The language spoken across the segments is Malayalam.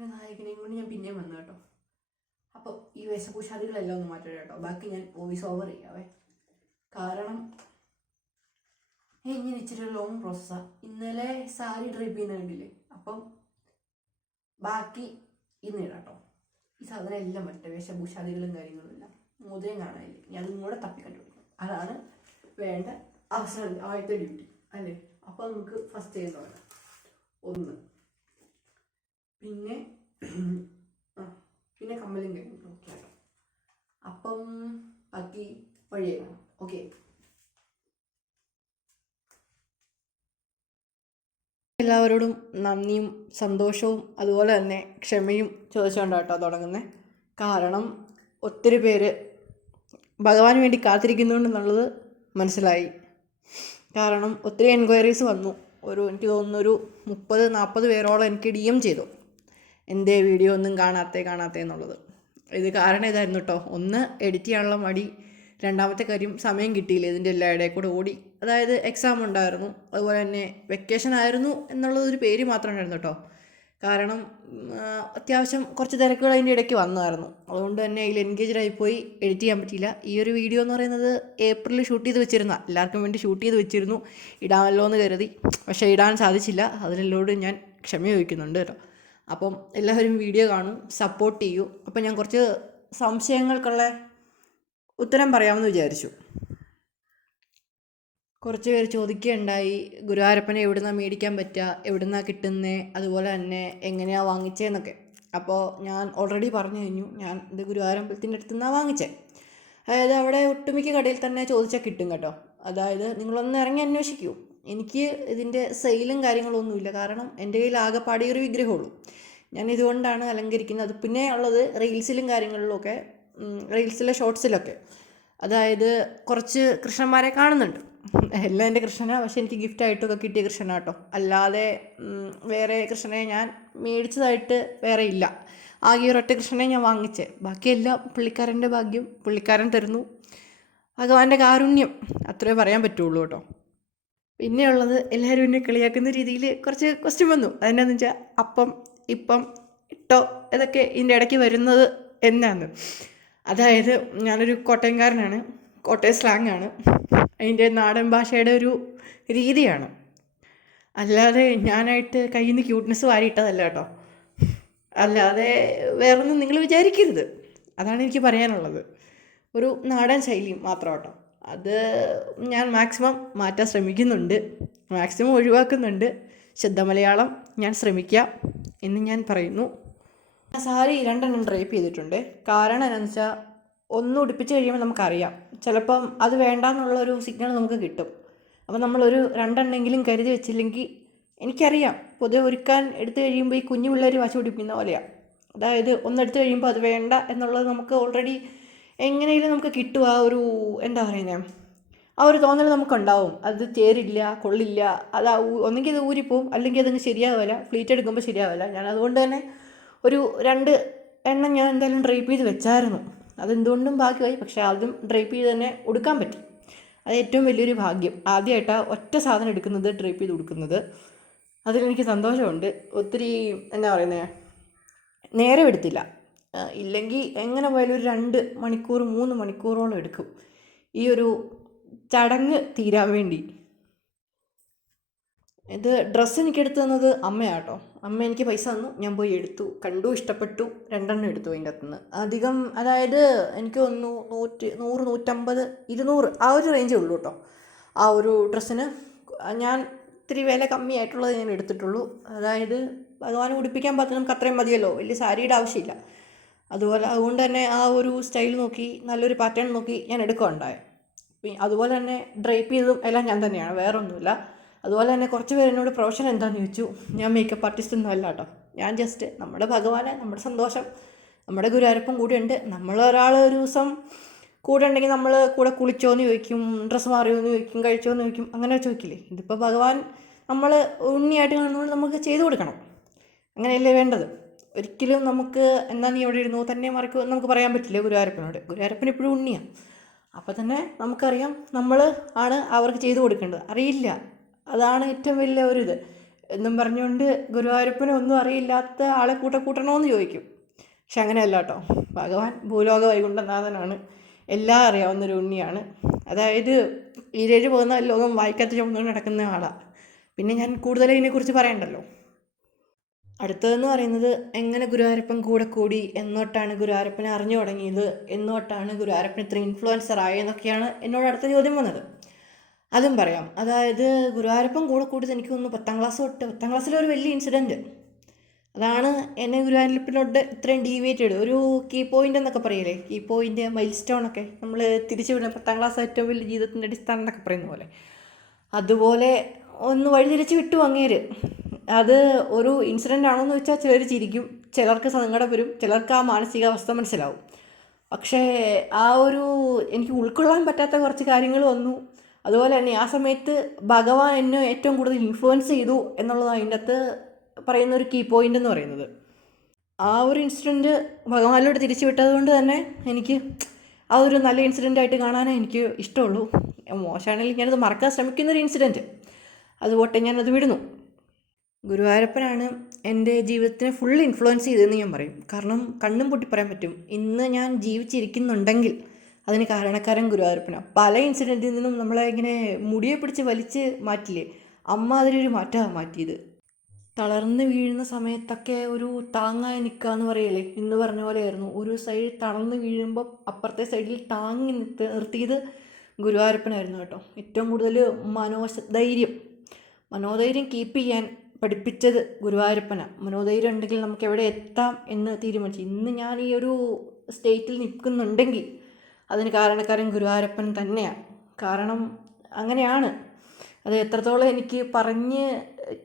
ഒരു നായകനെയും കൊണ്ട് ഞാൻ പിന്നെയും വന്നു കേട്ടോ. അപ്പോൾ ഈ വേഷഭൂഷാദികളെല്ലാം ഒന്ന് മാറ്റണം കേട്ടോ. ബാക്കി ഞാൻ വോയിസ് ഓവർ ചെയ്യാവേ. കാരണം ഇങ്ങനെ ഇച്ചിരി ലോങ് പ്രോസസ്സാണ്. ഇന്നലെ സാരി ഡ്രൈപ്പ് ചെയ്യുന്ന കണ്ടില്ലേ, അപ്പം ബാക്കി ഇന്ന് ഇടാം കേട്ടോ. ഈ സാധനം എല്ലാം മറ്റേ വേഷഭൂഷാദികളും കാര്യങ്ങളും എല്ലാം മോതിരം കാണാനില്ലേ, ഞാൻ അതും കൂടെ തപ്പി കണ്ടുപിടിക്കും. അതാണ് വേണ്ട അവസാനം ആദ്യത്തെ ഡ്യൂട്ടി അല്ലേ. അപ്പോൾ നമുക്ക് ഫസ്റ്റ് ചെയ്യുന്ന വേണം ഒന്ന്, പിന്നെ പിന്നെ കമ്മലും കഴിഞ്ഞു ഓക്കെ ആട്ടോ. അപ്പം ബാക്കി വഴിയേ വേണം. ഓക്കെ, എല്ലാവരോടും നന്ദിയും സന്തോഷവും അതുപോലെ തന്നെ ക്ഷമയും ചോദിച്ചുകൊണ്ടാട്ടോ തുടങ്ങുന്നത്. കാരണം ഒത്തിരി പേര് ഭഗവാന് വേണ്ടി കാത്തിരിക്കുന്നുണ്ടെന്നുള്ളത് മനസ്സിലായി. കാരണം ഒത്തിരി എൻക്വയറീസ് വന്നു. എനിക്ക് തോന്നുന്നൊരു 30-40 പേരോളം എനിക്ക് DM ചെയ്തു, എൻ്റെ വീഡിയോ ഒന്നും കാണാത്തേ എന്നുള്ളത്. ഇത് കാരണം ഇതായിരുന്നു കേട്ടോ. ഒന്ന്, എഡിറ്റ് ചെയ്യാനുള്ള മടി. രണ്ടാമത്തെ കാര്യം, സമയം കിട്ടിയില്ല ഇതിൻ്റെ എല്ലാ ഇടയിൽ കൂടെ ഓടി. അതായത് എക്സാം ഉണ്ടായിരുന്നു, അതുപോലെ തന്നെ വെക്കേഷൻ ആയിരുന്നു എന്നുള്ളതൊരു പേര് മാത്രം ഉണ്ടായിരുന്നു കേട്ടോ. കാരണം അത്യാവശ്യം കുറച്ച് തിരക്കുകൾ അതിൻ്റെ ഇടയ്ക്ക് വന്നായിരുന്നു. അതുകൊണ്ട് തന്നെ അതിൽ എൻഗേജ്ഡ് ആയിപ്പോയി, എഡിറ്റ് ചെയ്യാൻ പറ്റിയില്ല. ഈ ഒരു വീഡിയോ എന്ന് പറയുന്നത് ഏപ്രിലിൽ ഷൂട്ട് ചെയ്ത് വെച്ചിരുന്ന, എല്ലാവർക്കും വേണ്ടി ഷൂട്ട് ചെയ്ത് വെച്ചിരുന്നു, ഇടാമല്ലോ എന്ന് കരുതി. പക്ഷേ ഇടാൻ സാധിച്ചില്ല. അതിലെല്ലോട് ഞാൻ ക്ഷമ ചോദിക്കുന്നുണ്ട് കേട്ടോ. അപ്പം എല്ലാവരും വീഡിയോ കാണും, സപ്പോർട്ട് ചെയ്യൂ. അപ്പം ഞാൻ കുറച്ച് സംശയങ്ങൾക്കുള്ള ഉത്തരം പറയാമെന്ന് വിചാരിച്ചു. കുറച്ച് പേര് ചോദിക്കുകയുണ്ടായി, ഗുരുവായൂരപ്പനെ എവിടുന്നാണ് മേടിക്കാൻ പറ്റുക, എവിടുന്നാണ് കിട്ടുന്നത്, അതുപോലെ തന്നെ എങ്ങനെയാണ് വാങ്ങിച്ചതെന്നൊക്കെ. അപ്പോൾ ഞാൻ ഓൾറെഡി പറഞ്ഞു കഴിഞ്ഞു, ഞാൻ ഇത് ഗുരുവായൂരമ്പലത്തിൻ്റെ അടുത്ത് നിന്നാണ് വാങ്ങിച്ചത്. അതായത് അവിടെ ഒട്ടുമിക്ക കടയിൽ തന്നെ ചോദിച്ചാൽ കിട്ടും കേട്ടോ. അതായത് നിങ്ങളൊന്ന് ഇറങ്ങി അന്വേഷിക്കൂ. എനിക്ക് ഇതിൻ്റെ സെയിലും കാര്യങ്ങളൊന്നുമില്ല. കാരണം എൻ്റെ കയ്യിൽ ആകെപ്പാടെ ഒരു വിഗ്രഹമുള്ളൂ. ഞാൻ ഇതുകൊണ്ടാണ് അലങ്കരിക്കുന്നത്. പിന്നെ ഉള്ളത് റീൽസിലും കാര്യങ്ങളിലുമൊക്കെ, റീൽസിലെ ഷോർട്സിലൊക്കെ അതായത് കുറച്ച് കൃഷ്ണന്മാരെ കാണുന്നുണ്ട്. എല്ലാം എൻ്റെ കൃഷ്ണനാണ്, പക്ഷെ എനിക്ക് ഗിഫ്റ്റായിട്ടൊക്കെ കിട്ടിയ കൃഷ്ണനാട്ടോ. അല്ലാതെ വേറെ കൃഷ്ണനെ ഞാൻ മേടിച്ചതായിട്ട് വേറെ ഇല്ല. ആകെ ഒരൊറ്റ കൃഷ്ണനെ ഞാൻ വാങ്ങിച്ചേ. ബാക്കിയെല്ലാം പുള്ളിക്കാരൻ്റെ ഭാഗ്യം, പുള്ളിക്കാരൻ തരുന്നു, ഭഗവാന്റെ കാരുണ്യം, അത്രേ പറയാൻ പറ്റുള്ളൂ കേട്ടോ. പിന്നെയുള്ളത്, എല്ലാവരും എന്നെ കളിയാക്കുന്ന രീതിയിൽ കുറച്ച് ക്വസ്റ്റ്യൻ വന്നു. അതെന്നാന്ന് വെച്ചാൽ അപ്പം ഇപ്പം ഇട്ടോ ഇതൊക്കെ ഇതിൻ്റെ ഇടയ്ക്ക് വരുന്നത് എന്നാന്ന്. അതായത് ഞാനൊരു കോട്ടയംകാരനാണ്, കോട്ടയം സ്ലാങ്ങാണ്, അതിൻ്റെ നാടൻ ഭാഷയുടെ ഒരു രീതിയാണ്. അല്ലാതെ ഞാനായിട്ട് കയ്യിൽ നിന്ന് ക്യൂട്ട്നെസ് വാരിയിട്ടതല്ല കേട്ടോ. അല്ലാതെ വേറൊന്നും നിങ്ങൾ വിചാരിക്കരുത്. അതാണ് എനിക്ക് പറയാനുള്ളത്. ഒരു നാടൻ ശൈലി മാത്രം കേട്ടോ. അത് ഞാൻ മാക്സിമം മാറ്റാൻ ശ്രമിക്കുന്നുണ്ട്, മാക്സിമം ഒഴിവാക്കുന്നുണ്ട്. ശുദ്ധ മലയാളം ഞാൻ ശ്രമിക്കാം എന്ന് ഞാൻ പറയുന്നു. സാരി 2 ഡ്രൈപ്പ് ചെയ്തിട്ടുണ്ട്. കാരണം എന്താണെന്ന് വെച്ചാൽ, ഒന്ന് ഉടുപ്പിച്ച് കഴിയുമ്പോൾ നമുക്കറിയാം, ചിലപ്പം അത് വേണ്ടാന്നുള്ളൊരു സിഗ്നൽ നമുക്ക് കിട്ടും. അപ്പോൾ നമ്മളൊരു 2 കരുതി വെച്ചില്ലെങ്കിൽ, എനിക്കറിയാം പൊതുവെ ഒരുക്കാൻ എടുത്തു കഴിയുമ്പോൾ ഈ കുഞ്ഞു പിള്ളേർ വാശി പിടിപ്പിക്കുന്ന പോലെയാണ്. അതായത് ഒന്നെടുത്ത് കഴിയുമ്പോൾ അത് വേണ്ട എന്നുള്ളത് നമുക്ക് ഓൾറെഡി എങ്ങനെയും നമുക്ക് കിട്ടും. ആ ഒരു എന്താ പറയുന്നത്, ആ ഒരു തോന്നൽ നമുക്കുണ്ടാവും. അത് ചേരില്ല, കൊള്ളില്ല, അത് ഒന്നെങ്കിൽ അത് ഊരിപ്പോവും, അല്ലെങ്കിൽ അതങ്ങ് ശരിയാവില്ല, ഫ്ലീറ്റ് എടുക്കുമ്പോൾ ശരിയാവില്ല. ഞാൻ അതുകൊണ്ട് തന്നെ ഒരു 2 എണ്ണം ഞാൻ എന്തായാലും ഡ്രൈപ്പ് ചെയ്ത് വെച്ചായിരുന്നു. അതെന്തുകൊണ്ടും ഭാഗ്യമായി. പക്ഷേ അതും ഡ്രൈപ്പ് ചെയ്ത് തന്നെ ഉടുക്കാൻ പറ്റി. അത് ഏറ്റവും വലിയൊരു ഭാഗ്യം. ആദ്യമായിട്ടാണ് ഒറ്റ സാധനം എടുക്കുന്നത്, ഡ്രൈപ്പ് ചെയ്ത് കൊടുക്കുന്നത്. അതിലെനിക്ക് സന്തോഷമുണ്ട്. ഒത്തിരി എന്താ പറയുന്നത്, നേരം എടുത്തില്ല. ഇല്ലെങ്കിൽ എങ്ങനെ പോയാലും ഒരു 2 മണിക്കൂർ 3 മണിക്കൂറോളം എടുക്കും ഈ ഒരു ചടങ്ങ് തീരാൻ വേണ്ടി. ഇത് ഡ്രസ്സ് എനിക്ക് എടുത്തു തന്നത് അമ്മയാട്ടോ. അമ്മ എനിക്ക് പൈസ തന്നു, ഞാൻ പോയി എടുത്തു, കണ്ടു, ഇഷ്ടപ്പെട്ടു, 2 എടുത്തു അതിൻ്റെ അകത്തുനിന്ന്. അധികം അതായത് എനിക്ക് തോന്നുന്നു 100, 150, 200 ആ ഒരു റേഞ്ചേ ഉള്ളൂ കേട്ടോ. ആ ഒരു ഡ്രസ്സിന് ഞാൻ ഇത്തിരി വില കമ്മിയായിട്ടുള്ളത് ഞാൻ എടുത്തിട്ടുള്ളൂ. അതായത് ഭഗവാനെ ഉടുപ്പിക്കാൻ പറ്റും, നമുക്ക് അത്രയും മതിയല്ലോ, വലിയ സാരിയുടെ ആവശ്യമില്ല. അതുകൊണ്ട് തന്നെ ആ ഒരു സ്റ്റൈൽ നോക്കി, നല്ലൊരു പാറ്റേൺ നോക്കി ഞാൻ എടുക്കുകയുണ്ടായത്. അതുപോലെ തന്നെ ഡ്രൈപ്പ് ചെയ്തതും എല്ലാം ഞാൻ തന്നെയാണ്, വേറെ ഒന്നുമില്ല. അതുപോലെ തന്നെ കുറച്ച് പേര് എന്നോട് പ്രൊഫഷൻ എന്താണെന്ന് ചോദിച്ചു. ഞാൻ മേക്കപ്പ് ആർട്ടിസ്റ്റ് ഒന്നും അല്ല കേട്ടോ. ഞാൻ ജസ്റ്റ് നമ്മുടെ ഭഗവാനെ, നമ്മുടെ സന്തോഷം, നമ്മുടെ ഗുരുവായൂരപ്പൻ കൂടെയുണ്ട്. നമ്മളൊരാൾ ഒരു ദിവസം കൂടെ ഉണ്ടെങ്കിൽ നമ്മൾ കൂടെ കുളിച്ചോന്ന് ചോദിക്കും, ഡ്രസ്സ് മാറിയോന്ന് ചോദിക്കും, കഴിച്ചോന്ന് ചോദിക്കും, അങ്ങനെ ചോദിക്കില്ലേ. ഇതിപ്പോൾ ഭഗവാൻ നമ്മൾ ഉണ്ണിയായിട്ട് കാണുന്നതുകൊണ്ട് നമുക്ക് ചെയ്തു കൊടുക്കണം. അങ്ങനെയല്ലേ വേണ്ടത്. ഒരിക്കലും നമുക്ക് എന്താ നീ എവിടെ ഇരുന്നു തന്നെ മറിക്കും നമുക്ക് പറയാൻ പറ്റില്ല ഗുരുവായൂരപ്പനോട്. ഗുരുവായൂരപ്പൻ എപ്പോഴും ഉണ്ണിയാണ്. അപ്പോൾ തന്നെ നമുക്കറിയാം നമ്മൾ ആണ് അവർക്ക് ചെയ്തു കൊടുക്കേണ്ടത്. അറിയില്ല, അതാണ് ഏറ്റവും വലിയ ഒരു ഇത്. എന്നും പറഞ്ഞുകൊണ്ട് ഗുരുവായൂരപ്പന് ഒന്നും അറിയില്ലാത്ത ആളെ കൂട്ടണമെന്ന് ചോദിക്കും. പക്ഷെ അങ്ങനെയല്ല കേട്ടോ. ഭഗവാൻ ഭൂലോക വൈകുണ്ഠനാഥനാണ്. എല്ലാം അറിയാവുന്നൊരു ഉണ്ണിയാണ്. അതായത് ഈരേഴ് പോകുന്ന ലോകം വായിക്കാത്ത ചുമന്നുകൊണ്ട് നടക്കുന്ന ആളാണ്. പിന്നെ ഞാൻ കൂടുതൽ ഇതിനെക്കുറിച്ച് പറയണ്ടല്ലോ. അടുത്തതെന്ന് പറയുന്നത് എങ്ങനെ ഗുരുവായൂരപ്പൻ കൂടെ കൂടി, എന്നോട്ടാണ് ഗുരുവായൂരപ്പനെ അറിഞ്ഞു തുടങ്ങിയത്, എന്നോട്ടാണ് ഗുരുവായൂരപ്പൻ ഇത്ര ഇൻഫ്ലുവൻസർ ആയെന്നൊക്കെയാണ് എന്നോട് അടുത്ത ചോദ്യം വന്നത്. അതും പറയാം. അതായത് ഗുരുവായൂരപ്പൻ കൂടെ കൂടിയത് എനിക്ക് തോന്നുന്നു 10ാം ക്ലാസ് തൊട്ട്. 10ാം ക്ലാസ്സിലെ ഒരു വലിയ ഇൻസിഡൻറ്റ് അതാണ് എന്നെ ഗുരുവായൂരപ്പനോട് ഇത്രയും ഡീവിയേറ്റഡ്. ഒരു കീ പോയിൻ്റ് എന്നൊക്കെ പറയില്ലേ, കീ പോയിൻ്റ്, മൈൽ സ്റ്റോണൊക്കെ നമ്മൾ തിരിച്ചു വിടുന്ന 10ാം ക്ലാസ് ഏറ്റവും വലിയ ജീവിതത്തിൻ്റെ അടിസ്ഥാനം എന്നൊക്കെ പറയുന്ന പോലെ അതുപോലെ ഒന്ന് വഴിതിരിച്ച് വിട്ടു അങ്ങേര്. അത് ഒരു ഇൻസിഡൻ്റ് ആണോയെന്ന് വെച്ചാൽ ചിലർ ചിരിക്കും, ചിലർക്ക് സങ്കടം വരും, ചിലർക്ക് ആ മാനസികാവസ്ഥ മനസ്സിലാവും. പക്ഷേ ആ ഒരു എനിക്ക് ഉൾക്കൊള്ളാൻ പറ്റാത്ത കുറച്ച് കാര്യങ്ങൾ വന്നു. അതുപോലെ തന്നെ ആ സമയത്ത് ഭഗവാൻ എന്നെ ഏറ്റവും കൂടുതൽ ഇൻഫ്ലുവൻസ് ചെയ്തു എന്നുള്ളതാണ് അതിൻ്റെ അകത്ത് പറയുന്ന ഒരു കീ പോയിൻ്റ് എന്ന് പറയുന്നത്. ആ ഒരു ഇൻസിഡൻറ്റ് ഭഗവാനിലോട്ട് തിരിച്ചു വിട്ടത് കൊണ്ട് തന്നെ എനിക്ക് ആ ഒരു നല്ല ഇൻസിഡൻ്റ് ആയിട്ട് കാണാനേ എനിക്ക് ഇഷ്ടമുള്ളൂ. മോശമാണെങ്കിൽ ഞാനത് മറക്കാൻ ശ്രമിക്കുന്നൊരു ഇൻസിഡൻറ്റ്, അതുപോട്ടെ, ഞാനത് വിടുന്നു. ഗുരുവായൂരപ്പനാണ് എൻ്റെ ജീവിതത്തിനെ ഫുൾ ഇൻഫ്ലുവൻസ് ചെയ്തതെന്ന് ഞാൻ പറയും. കാരണം കണ്ണും പൊട്ടി പറയാൻ പറ്റും, ഇന്ന് ഞാൻ ജീവിച്ചിരിക്കുന്നുണ്ടെങ്കിൽ അതിന് കാരണക്കാരൻ ഗുരുവായൂരപ്പനാണ്. പല ഇൻസിഡൻറ്റിൽ നിന്നും നമ്മളെ ഇങ്ങനെ മുടിയെ പിടിച്ച് വലിച്ച് മാറ്റില്ലേ, അമ്മ അതിലൊരു മാറ്റമാണ് മാറ്റിയത്. തളർന്ന് വീഴുന്ന സമയത്തൊക്കെ ഒരു താങ്ങായി നിൽക്കുക എന്ന് പറയല്ലേ, ഇന്ന് പറഞ്ഞ പോലെയായിരുന്നു. ഒരു സൈഡ് തളർന്ന് വീഴുമ്പോൾ അപ്പുറത്തെ സൈഡിൽ താങ്ങി നിർത്തിയത് ഗുരുവായൂരപ്പനായിരുന്നു കേട്ടോ. ഏറ്റവും കൂടുതൽ മനോധൈര്യം കീപ്പ് ചെയ്യാൻ പഠിപ്പിച്ചത് ഗുരുവായൂരപ്പനാണ്. മനോധൈര്യം ഉണ്ടെങ്കിൽ നമുക്ക് എവിടെ എത്താം എന്ന് തീരുമാനിച്ചു. ഇന്ന് ഞാൻ ഈ ഒരു സ്റ്റേറ്റിൽ നിൽക്കുന്നുണ്ടെങ്കിൽ അതിന് കാരണക്കാരൻ ഗുരുവായൂരപ്പൻ തന്നെയാണ്. കാരണം അങ്ങനെയാണ്. അത് എത്രത്തോളം എനിക്ക് പറഞ്ഞ്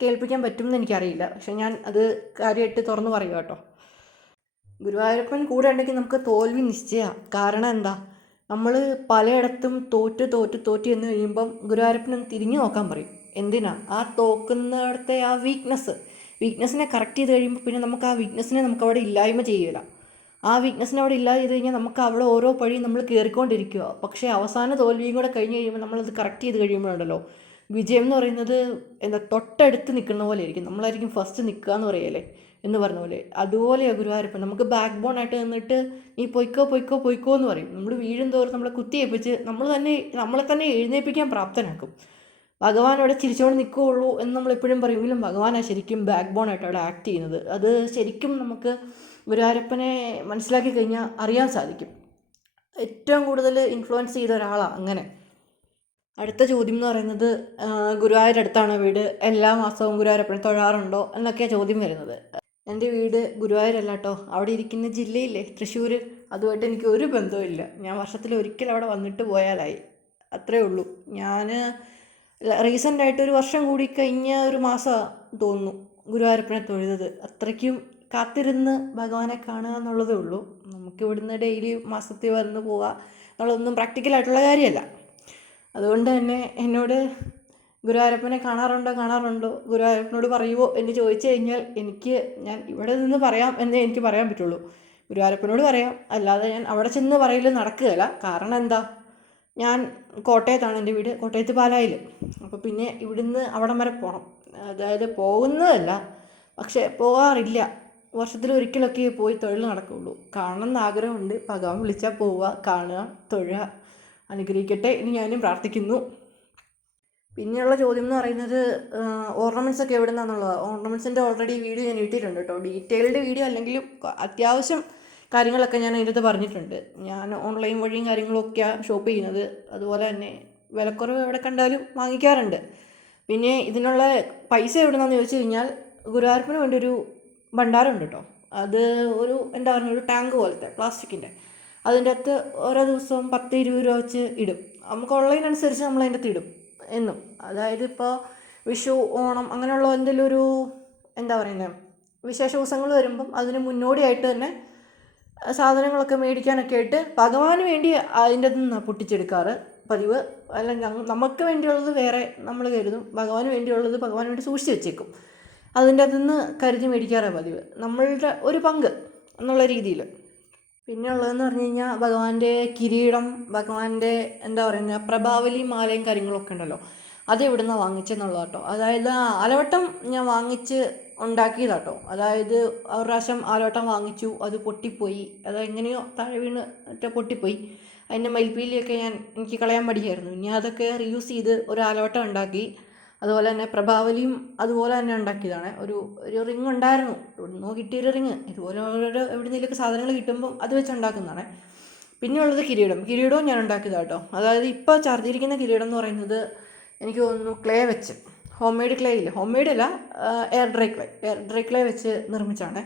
കേൾപ്പിക്കാൻ പറ്റുമെന്ന് എനിക്കറിയില്ല, പക്ഷെ ഞാൻ അത് കാര്യമായിട്ട് തുറന്നു പറയുക കേട്ടോ. ഗുരുവായൂരപ്പൻ കൂടെ ഉണ്ടെങ്കിൽ നമുക്ക് തോൽവി നിശ്ചയമാണ്. കാരണം എന്താ, നമ്മൾ പലയിടത്തും തോറ്റ് എന്ന് കഴിയുമ്പം ഗുരുവായൂരപ്പനൊന്ന് തിരിഞ്ഞു നോക്കാൻ പറയും. എന്തിനാ, ആ തോക്കുന്നിടത്തെ ആ വീക്ക്നെസ്സിനെ കറക്റ്റ് ചെയ്ത് കഴിയുമ്പോൾ പിന്നെ നമുക്ക് ആ വീക്ക്നെസ്സിനെ നമുക്ക് അവിടെ ഇല്ലായ്മ ചെയ്യില്ല. ആ വീക്ക്നെസ്സിനെ അവിടെ ഇല്ലാതെ ചെയ്ത് കഴിഞ്ഞാൽ നമുക്ക് അവിടെ ഓരോ പഴിയും നമ്മൾ കയറിക്കൊണ്ടിരിക്കുക. പക്ഷേ അവസാന തോൽവിയും കൂടെ കഴിഞ്ഞ് കഴിയുമ്പോൾ നമ്മളത് കറക്റ്റ് ചെയ്ത് കഴിയുമ്പോഴുണ്ടല്ലോ വിജയം എന്ന് പറയുന്നത് തൊട്ടടുത്ത് നിൽക്കുന്ന പോലെ ആയിരിക്കും. നമ്മളായിരിക്കും ഫസ്റ്റ് നിൽക്കുക എന്ന് പറയല്ലേ എന്ന് പറഞ്ഞ പോലെ. അതുപോലെയാണ് ഗുരുവായൂരപ്പൻ. നമുക്ക് ബാക്ക് ബോൺ ആയിട്ട് നിന്നിട്ട് നീ പൊയ്ക്കോ എന്ന് പറയും. നമ്മൾ വീഴും തോറും നമ്മളെ കുത്തിയേപ്പിച്ച് നമ്മളെ തന്നെ എഴുന്നേൽപ്പിക്കാൻ പ്രാപ്തനാക്കും. ഭഗവാൻ അവിടെ ചിരിച്ചുകൊണ്ട് നിൽക്കുകയുള്ളൂ എന്ന് നമ്മളെപ്പോഴും പറയുമെങ്കിലും ഭഗവാനാണ് ശരിക്കും ബാക്ക് ബോൺ ആയിട്ട് അവിടെ ആക്ട് ചെയ്യുന്നത്. അത് ശരിക്കും നമുക്ക് ഗുരുവായൂരപ്പനെ മനസ്സിലാക്കി കഴിഞ്ഞാൽ അറിയാൻ സാധിക്കും. ഏറ്റവും കൂടുതൽ ഇൻഫ്ലുവൻസ് ചെയ്ത ഒരാളാണ് അങ്ങനെ. അടുത്ത ചോദ്യം എന്ന് പറയുന്നത് ഗുരുവായൂരടുത്താണോ വീട്, എല്ലാ മാസവും ഗുരുവായൂരപ്പനെ തൊഴാറുണ്ടോ എന്നൊക്കെയാണ് ചോദ്യം വരുന്നത്. എൻ്റെ വീട് ഗുരുവായൂരല്ല കേട്ടോ. അവിടെ ഇരിക്കുന്ന ജില്ലയില്ലേ തൃശ്ശൂർ, അതുമായിട്ട് എനിക്ക് ഒരു ബന്ധവുമില്ല. ഞാൻ വർഷത്തിൽ ഒരിക്കൽ അവിടെ വന്നിട്ട് പോയാലായി, അത്രേ ഉള്ളൂ. ഞാൻ റീസെൻ്റായിട്ട് ഒരു വർഷം കൂടി കഴിഞ്ഞ ഒരു മാസം തോന്നുന്നു ഗുരുവായൂരപ്പനെ തൊഴുതത്. അത്രയ്ക്കും കാത്തിരുന്ന് ഭഗവാനെ കാണുക എന്നുള്ളതേ ഉള്ളൂ. നമുക്ക് ഇവിടുന്ന് ഡെയിലി മാസത്തിൽ വന്ന് പോവുക എന്നുള്ളതൊന്നും പ്രാക്ടിക്കലായിട്ടുള്ള കാര്യമല്ല. അതുകൊണ്ട് തന്നെ എന്നോട് ഗുരുവായൂരപ്പനെ കാണാറുണ്ടോ, ഗുരുവായൂരപ്പനോട് പറയുമോ എന്ന് ചോദിച്ചു കഴിഞ്ഞാൽ ഞാൻ ഇവിടെ നിന്ന് പറയാം എന്നേ എനിക്ക് പറയാൻ പറ്റുള്ളൂ. ഗുരുവായൂരപ്പനോട് പറയാം, അല്ലാതെ ഞാൻ അവിടെ ചെന്ന് പറയൽ നടക്കുകയില്ല. കാരണം എന്താ, ഞാൻ കോട്ടയത്താണ് എൻ്റെ വീട്, കോട്ടയത്ത് പാലായിൽ. അപ്പോൾ പിന്നെ ഇവിടുന്ന് അവിടം വരെ പോകണം. അതായത് പോകുന്നതല്ല, പക്ഷെ പോകാറില്ല. വർഷത്തിൽ ഒരിക്കലൊക്കെ പോയി തൊഴിൽ നടക്കുകയുള്ളൂ. കാണണം എന്ന് ആഗ്രഹമുണ്ട്. ഭഗവാൻ വിളിച്ചാൽ പോവുക, കാണുക, തൊഴുക, അനുഗ്രഹിക്കട്ടെ എന്ന് ഞാനും പ്രാർത്ഥിക്കുന്നു. പിന്നെയുള്ള ചോദ്യം എന്ന് പറയുന്നത് ഓർണമെൻറ്റ്സ് ഒക്കെ എവിടെ നിന്നാണെന്നുള്ളതാണ്. ഓർണമെൻറ്റ്സിൻ്റെ ഓൾറെഡി വീഡിയോ ഞാൻ ഇട്ടിട്ടുണ്ട് കേട്ടോ. ഡീറ്റെയിൽഡ് വീഡിയോ അല്ലെങ്കിലും അത്യാവശ്യം കാര്യങ്ങളൊക്കെ ഞാൻ അതിനകത്ത് പറഞ്ഞിട്ടുണ്ട്. ഞാൻ ഓൺലൈൻ വഴിയും കാര്യങ്ങളൊക്കെയാണ് ഷോപ്പ് ചെയ്യുന്നത്. അതുപോലെ തന്നെ വിലക്കുറവ് എവിടെ കണ്ടാലും വാങ്ങിക്കാറുണ്ട്. പിന്നെ ഇതിനുള്ള പൈസ എവിടെ നിന്നാണെന്ന് ചോദിച്ചു കഴിഞ്ഞാൽ ഗുരുവായൂരപ്പന് വേണ്ടി ഒരു ഭണ്ഡാരമുണ്ട് കേട്ടോ. അത് ഒരു ഒരു ടാങ്ക് പോലത്തെ പ്ലാസ്റ്റിക്കിൻ്റെ. അതിൻ്റെ അകത്ത് ഓരോ ദിവസവും 10-20 രൂപ വെച്ച് ഇടും. നമുക്ക് ഓൺലൈൻ അനുസരിച്ച് നമ്മൾ അതിൻ്റെ അകത്ത് ഇടും എന്നും. അതായത് ഇപ്പോൾ വിഷു, ഓണം അങ്ങനെയുള്ള എന്തെങ്കിലും ഒരു വിശേഷ ദിവസങ്ങൾ വരുമ്പം അതിന് മുന്നോടിയായിട്ട് തന്നെ സാധനങ്ങളൊക്കെ മേടിക്കാനൊക്കെ ആയിട്ട് ഭഗവാന് വേണ്ടി അതിൻ്റെ അകത്ത് നിന്നാണ് പൊട്ടിച്ചെടുക്കാറ് പതിവ്. അല്ലെങ്കിൽ നമുക്ക് വേണ്ടിയുള്ളത് വേറെ നമ്മൾ കരുതും, ഭഗവാന് വേണ്ടിയുള്ളത് ഭഗവാന് വേണ്ടി സൂക്ഷിച്ച് വെച്ചേക്കും. അതിൻ്റെ അകത്ത് നിന്ന് കരുതി മേടിക്കാറാണ് പതിവ്, നമ്മളുടെ ഒരു പങ്ക് എന്നുള്ള രീതിയിൽ. പിന്നെ ഉള്ളതെന്ന് പറഞ്ഞു കഴിഞ്ഞാൽ ഭഗവാന്റെ കിരീടം, ഭഗവാന്റെ പ്രഭാവലി മാലയും കാര്യങ്ങളൊക്കെ ഉണ്ടല്ലോ, അത് എവിടുന്നാണ് വാങ്ങിച്ചെന്നുള്ളത് കേട്ടോ. അതായത് ആലവട്ടം ഞാൻ വാങ്ങിച്ച് ഉണ്ടാക്കിയതാട്ടോ. അതായത് ഒരു പ്രാവശ്യം ആലവട്ടം വാങ്ങിച്ചു, അത് പൊട്ടിപ്പോയി. അത് എങ്ങനെയോ താഴെ വീണ് പൊട്ടിപ്പോയി. അതിൻ്റെ മയിൽപ്പീലിയൊക്കെ എനിക്ക് കളയാൻ മടിയായിരുന്നു. ഇനി അതൊക്കെ റീയൂസ് ചെയ്ത് ഒരു ആലവട്ടം ഉണ്ടാക്കി. അതുപോലെ തന്നെ പ്രഭാവലിയും അതുപോലെ തന്നെ ഉണ്ടാക്കിയതാണ്. ഒരു റിങ് ഉണ്ടായിരുന്നു, എവിടുന്നോ കിട്ടിയൊരു റിങ്. ഇതുപോലെ ഓരോരോ എവിടുന്നേലൊക്കെ സാധനങ്ങൾ കിട്ടുമ്പം അത് വെച്ച് ഉണ്ടാക്കുന്നതാണ്. പിന്നെ ഉള്ളത് കിരീടവും ഞാൻ ഉണ്ടാക്കിയതാണ് കേട്ടോ. അതായത് ഇപ്പോൾ ചാർജ് ചെയ്തിരിക്കുന്ന കിരീടം എന്ന് പറയുന്നത് എനിക്ക് തോന്നുന്നു ക്ലേ വെച്ച്, ഹോം മെയ്ഡ് ക്ലേ ഇല്ല, ഹോം മെയ്ഡ് അല്ല, എയർ ഡ്രൈ ക്ലേ വെച്ച് നിർമ്മിച്ചാണ്.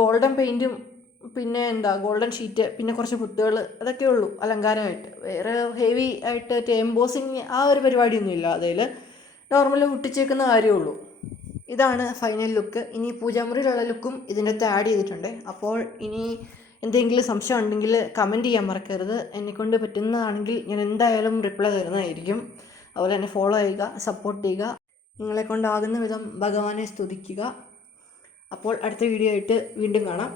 ഗോൾഡൻ പെയിൻറ്റും പിന്നെ ഗോൾഡൻ ഷീറ്റ്, പിന്നെ കുറച്ച് കുത്തുകൾ, അതൊക്കെ ഉള്ളൂ അലങ്കാരമായിട്ട്. വേറെ ഹെവി ആയിട്ട് എംബോസിങ് ആ ഒരു പരിപാടിയൊന്നുമില്ല അതിൽ. നോർമലി ഒട്ടിച്ചേക്കുന്ന കാര്യമേ ഉള്ളൂ. ഇതാണ് ഫൈനൽ ലുക്ക്. ഇനി പൂജാമുറിയിലുള്ള ലുക്കും ഇതിൻ്റെ അകത്ത് ആഡ് ചെയ്തിട്ടുണ്ട്. അപ്പോൾ ഇനി എന്തെങ്കിലും സംശയം ഉണ്ടെങ്കിൽ കമൻറ്റ് ചെയ്യാൻ മറക്കരുത്. എന്നെക്കൊണ്ട് പറ്റുന്നതാണെങ്കിൽ ഞാൻ എന്തായാലും റിപ്ലൈ തരുന്നതായിരിക്കും. അതുപോലെ എന്നെ ഫോളോ ചെയ്യുക, സപ്പോർട്ട് ചെയ്യുക, നിങ്ങളെക്കൊണ്ടാകുന്ന വിധം ഭഗവാനെ സ്തുതിക്കുക. അപ്പോൾ അടുത്ത വീഡിയോ ആയിട്ട് വീണ്ടും കാണാം.